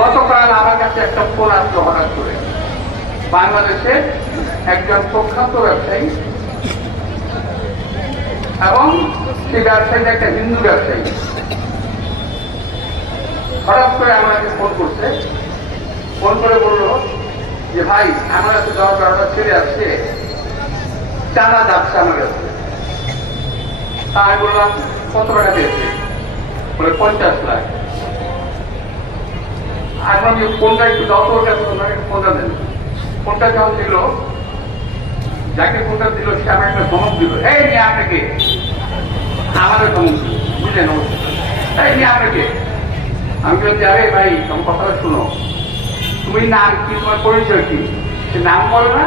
গতকাল আমার কাছে একটা ফোন আসলো হঠাৎ করে। বাংলাদেশে একজন প্রখ্যাত ব্যবসায়ী এবং সেই ব্যবসায়ী একটা হিন্দু ব্যবসায়ী হঠাৎ করে আমাকে ফোন করছে। ফোন করে বলল যে ভাই আমার কাছে 10-12টা ছেলে আসছে, চাঁদা যাচ্ছে আমার কাছে। তা আমি বললাম কত টাকা দিয়েছে? বলে 50 লাখ। এখন কোনটা একটু দাও তো, কোনটা দেন। কোনটা যখন দিল, যাকে কোনটা দিল সে আমার একটা ধমক দিল, এই নিয়ে আপনাকে আমাদের ধমক দিল, বুঝলেন? এই নিয়ে আপনাকে আমি বলছি আরে ভাই তোমার কথাটা শুনো, তুমি নাম কি, তোমার পরিচয় কি? সে নাম বলে না,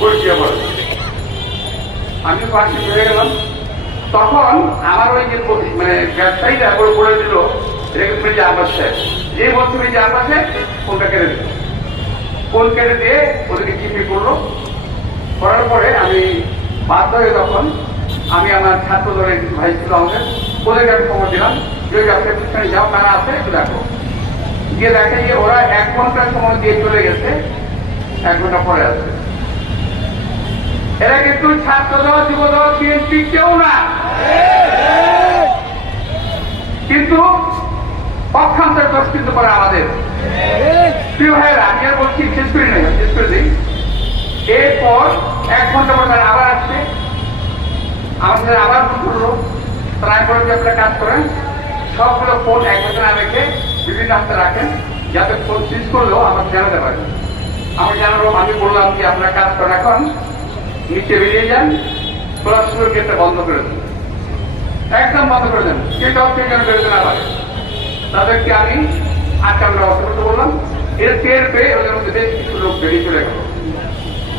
পরিচয় বলে। আমি পাশে হয়ে গেলাম। তখন আমার ওই যে মানে ব্যবসায়ীটা বলে দিল যে আব্বাস সাহেব, যে বলছে যে আব্বাস সাহেব ফোনটা কেটে দিল। ফোন কেটে দিয়ে ওদেরকে জিপি করলো। করার পরে আমি বাধ্য হয়ে তখন আমি আমার ছাত্র দলের কিছু ভাই ছিল আমাদের, ওদেরকে আমি খবর দিলাম যে ওই ব্যবসায়ী প্রতিষ্ঠানে যাও, তারা আছে একটু দেখো। গিয়ে দেখে যে ওরা 1 ঘন্টার সময় দিয়ে চলে গেছে, 1 ঘন্টা পরে আসবে। এরা কিন্তু ছাত্র দল, যুব দল, বিএনপি কেউ না, কিন্তু পক্ষান্তর দোষ কিন্তু করে আমাদের। প্রিয় ভাইয়েরা, আমি আর বলছি শেষ করি না, শেষ করে দিই। এরপর 1 ঘন্টা পর তারা আবার আসছে, আমার সাথে আবার ফোন করলো। তারা বলে যে আপনারা কাজ করেন, সবগুলো ফোন 1 ঘন্টা না রেখে বিভিন্ন হাতে রাখেন, যাতে ফোন সুইচ করলেও আমাকে জানাতে পারেন। আমি জানাবো, আমি বললাম যে আপনারা কাজ করেন, এখন নিচে বেরিয়ে যান, ক্লাসরুমের গেটটা বন্ধ করে দেন, একদম বন্ধ করে দেন, কেউ যেন বেরোতে না পারে। তাদেরকে আমি আটকানোর ব্যবস্থা করতে বললাম। এর টের পেয়ে ওদের মধ্যে বেশ কিছু লোক বেরিয়ে চলে গেল।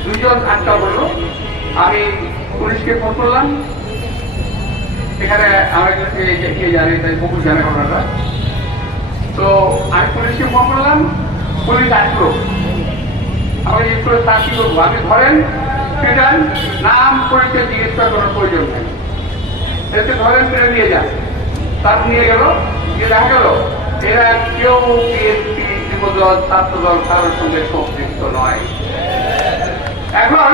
2 জন আটকা বললো। আমি পুলিশকে ফোন করলাম। এখানে আমার কাছে কে জানে, তাই বহু জানে ঘটনাটা। তো আমি পুলিশকে ফোন করলাম, পুলিশ আসলো। আমি স্কুলে তার কি করবো? আমি ধরেন ফিটান, নাম পরিচয় জিজ্ঞেস করার প্রয়োজন নেই, এতে ধরেন ফিরে নিয়ে যান। তার নিয়ে গেল, গিয়ে দেখা গেল এরা কেউ বিএনপি, যুবদল, ছাত্রদল কারোর সঙ্গে সম্পৃক্ত নয়। এখন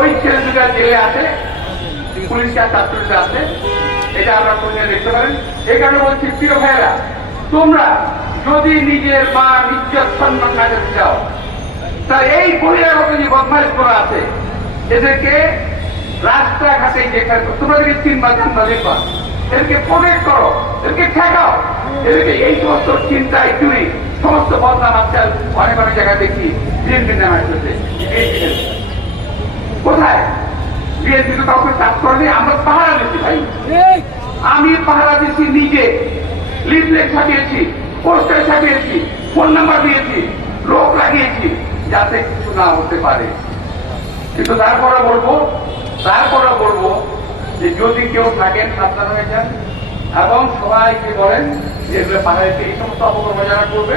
ওই ছেলে দুটা জেলে আছে, পুলিশ আর ছাত্রীরা আছে, এটা আমরা খুঁজে দেখতে পারেন। এই কারণে বলছি প্রিয় ভাইয়েরা, তোমরা যদি নিজের মা ইজ্জত সম্মান না করতে চাও, তা এই বহিরাগত যে বদমাইশ করা আছে এদেরকে রাস্তাঘাটে যেখানে তোমরা চিনবা জানবা দেখবা, এদেরকে প্রোটেক্ট করো, এদেরকে ঠেকাও, এদেরকে এই সমস্ত চিন্তায় চুরি সমস্ত বদনাম আছে। অনেক অনেক জায়গায় দেখি বিএনপি নাম আসতেছে, কোথায় বিএনপি তো কাউকে চাষ করেনি, আমরা পাহারা দিচ্ছি ভাই। আমি পাহারা দিচ্ছি, নিজে লিফলেট ছাপিয়েছি, পোস্টার ছাপিয়েছি, ফোন নাম্বার দিয়েছি, লোক লাগিয়েছি, যাতে কিছু না হতে পারে। কিন্তু তারপরে বলবো যে যদি কেউ থাকেন সাবধান হয়ে যান এবং সবাইকে বলেন যে এগুলো পাহাড়িতে এই সমস্ত অপকর্ম যারা করবে।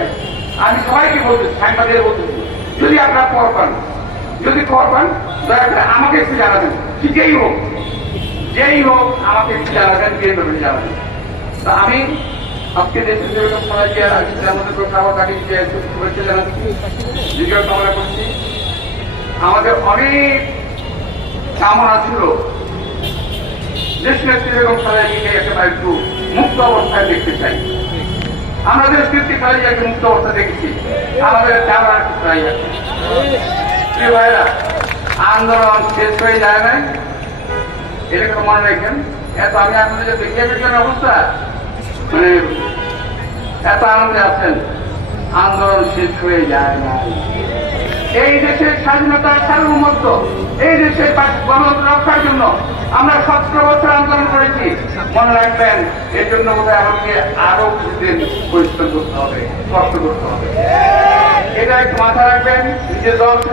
আমি সবাইকে বলতেছি, সাংবাদিকদের বলতেছি, যদি আপনারা খবর পান, দয়া করে আমাকে একটু জানাবেন, যেই হোক আমাকে একটু জানাবেন, বিএনপি জানাবেন। তা আমি আজকে দেশের যেরকম সবাইকে আমাদের খাবার কাটিয়ে শুভেচ্ছা জানাচ্ছি, বিজয় কামনা করছি। আমাদের অনেক কামনা ছিল দেশ নেত্রী বেগম খালেদা জিয়াকে একেবারে একটু মুক্ত অবস্থায় দেখতে চাই। আমরা দেশ নেত্রী খালেদা জিয়াকে মুক্ত অবস্থা দেখেছি, আমাদের চাওয়ার একটু চাই আছে। প্রিয় ভাইরা, আন্দোলন শেষ হয়ে যায় নাই, এটাকে মনে রাখেন। এত আমি আপনাদের যে দেখিয়ে অবস্থা, মানে এত আনন্দে আছেন, আন্দোলন শেষ হয়ে যায় না। এই দেশের স্বাধীনতা, সার্বভৌমত্ব, এই দেশের গণতন্ত্র রক্ষার জন্য আমরা 17 বছর আন্দোলন করেছি। মনে রাখবেন, এর জন্য বোধহয় আমাকে আরো কিছুদিন পরিশ্রম করতে হবে, কষ্ট করতে হবে। এটা একটু মাথা রাখবেন, নিজের দলকে